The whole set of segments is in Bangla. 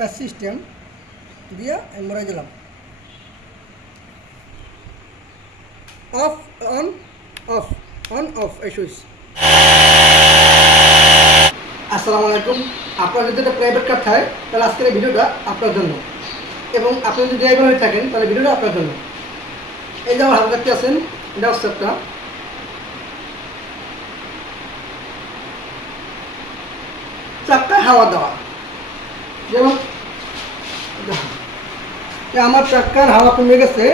প্যাচ সিস্টেম, দিয়ে মরে দিলাম off, on off on, off, এই সুইচ। আসসালামু আলাইকুম। আপনার যদি একটা প্রাইভেট কার থাকে তাহলে আজকের এই ভিডিওটা আপনার জন্য। এবং আপনি যদি ড্রাইভার হয়ে থাকেন, তাহলে ভিডিওটা আপনার জন্য। এই যে আমার হাতে আছেন এটা একটা চারটায় হাওয়া দেওয়া। যেমন যে আমার চাক্কার হাওয়া কমে গেছে,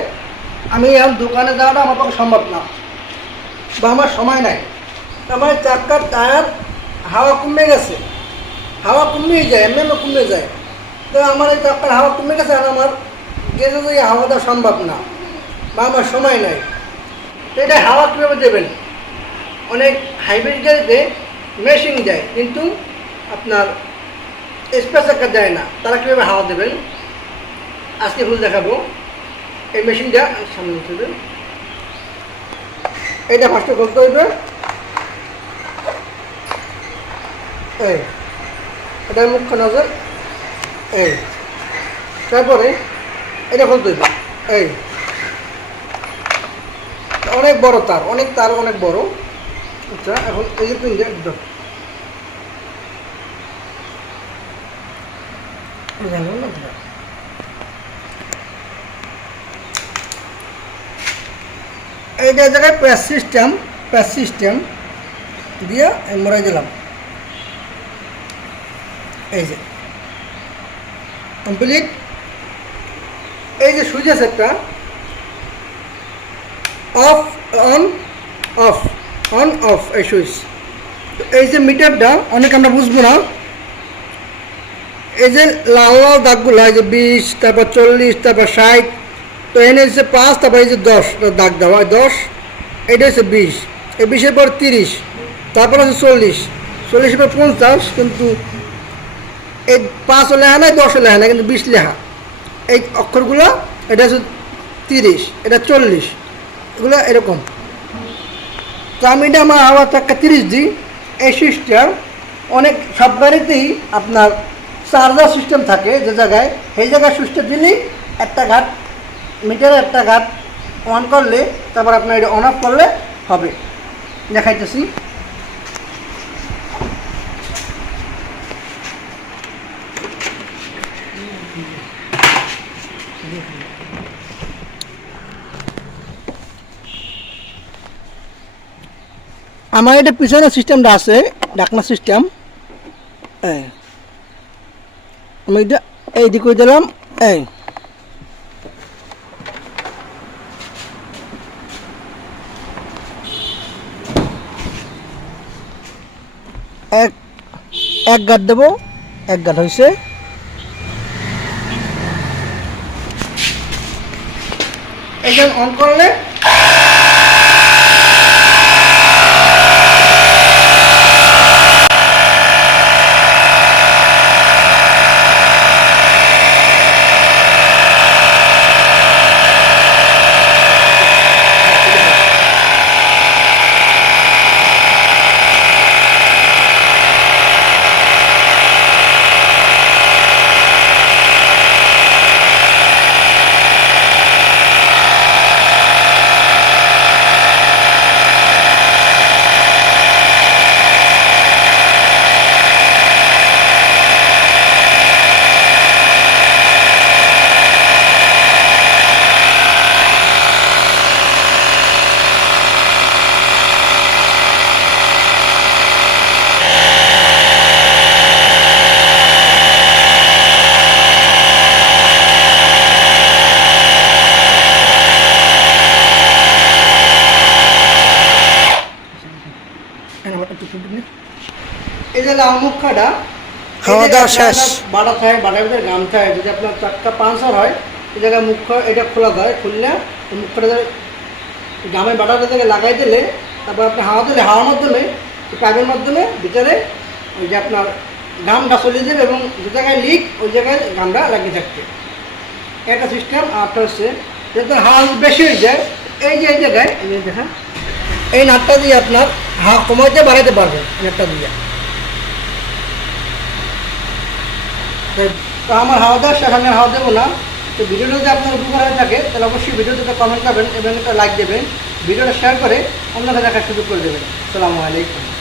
আমি এখন দোকানে যাওয়াটা আমার পক্ষে সম্ভব না, বা আমার সময় নাই। আমার চাক্কার টায়ার হাওয়া কমে গেছে। হাওয়া কমেই যায় এমনি কমে যায়। তো আমার এই চাক্কার হাওয়া কমে গেছে আর আমার গেছে যে হাওয়া দেওয়া সম্ভব না, বা আমার সময় নাই। তো এটা হাওয়া কীভাবে দেবেন? অনেক হাইব্রিড গাড়িতে মেশিন দেয়, কিন্তু আপনার স্পেস একটা দেয় না। তারা কীভাবে হাওয়া দেবেন? আজকে ভুল দেখাবো। এই মেশিনটা সামনে উঠবে এইটা ফার্স্টে খুলতে হইবে। এই এটা মুখ্য নজর এই। তারপরে এটা খুলতে হইবে। এই। অনেক বড় তার, অনেক তার অনেক বড়। আচ্ছা এখন এই যে পিনটা একদম জানো না এইটা জায়গায় প্যাস সিস্টেম প্যাস সিস্টেম দিয়ে মরাই দিলাম। এই যে কমপ্লিট এই যে সুইচ আছে একটা off on off on off এই সুইচ। এই যে মিটারটা, অনেক আমরা বুঝব না। এই যে লাল লাল দাগগুলো, এই যে বিশ, তারপর চল্লিশ, তারপর ষাট তো এনে হচ্ছে পাঁচ, তারপর এই যে দশ দাগ দেওয়া দশ, এটা হচ্ছে বিশ। এই বিশের পর তিরিশ, তারপর হচ্ছে চল্লিশ। চল্লিশের পর পঞ্চাশ, কিন্তু এই পাঁচ লেখা নাই দশ লেখা নাই, কিন্তু বিশ লেখা। এই অক্ষরগুলো, এটা হচ্ছে তিরিশ, এটা চল্লিশ, এগুলো এরকম। তো আমি এটা আমার আবার চাক্কা তিরিশ দিই এই সুইচটা অনেক সব গাড়িতেই আপনার চার্জার সিস্টেম থাকে যে জায়গায়, সেই জায়গায় সুইচটা দিলেই একটা ঘাট মিটারে একটা ঘাট অন করলে, তারপর আপনার এটা অন অফ করলে হবে। দেখাইতেছি। আমার এটা পিছনে সিস্টেমটা আছে, ডাকনা সিস্টেম আমি এটা এই দিকে দিলাম, এই। এক এক গাঁট দেবো এক গাঁট হয়েছে এটা অন করলে? এই যে লাল মুখাটা খাওয়া দাওয়া শেষ। বাড়া থাকে বাড়ার ভিতরে গাম থাকে যদি আপনার চারটা পাঁচশো হয় এই জায়গায় মুখ এটা খোলা যায় খুললে মুখটা গামে বাটাটা থেকে লাগাই দিলে তারপর আপনি হাওয়া দিলে হাওয়ার মাধ্যমে পাইপের মাধ্যমে ভিতরে ওই যে আপনার গামটা চলে যাবে এবং যে জায়গায় লিক ওই জায়গায় গামটা লাগিয়ে থাকবে। একটা সিস্টেম আরটা হচ্ছে যাতে হাওয়া বেশি হয়ে যায় এই যে এই জায়গায় এই দেখা এই নাটটা দিয়ে আপনার হা কমাইতে বাড়াইতে পারবেন নাটটা দিয়ে। তো আমার হাওয়া দেওয়া সেখানে হাওয়া দেবো না। তো ভিডিওটা যদি আপনার উপকার হয়ে থাকে, তাহলে অবশ্যই ভিডিওতে কমেন্ট করবেন এবং একটা লাইক দেবেন। ভিডিওটা শেয়ার করে অন্যকে দেখার সুযোগ করে দেবেন। আসসালামু আলাইকুম।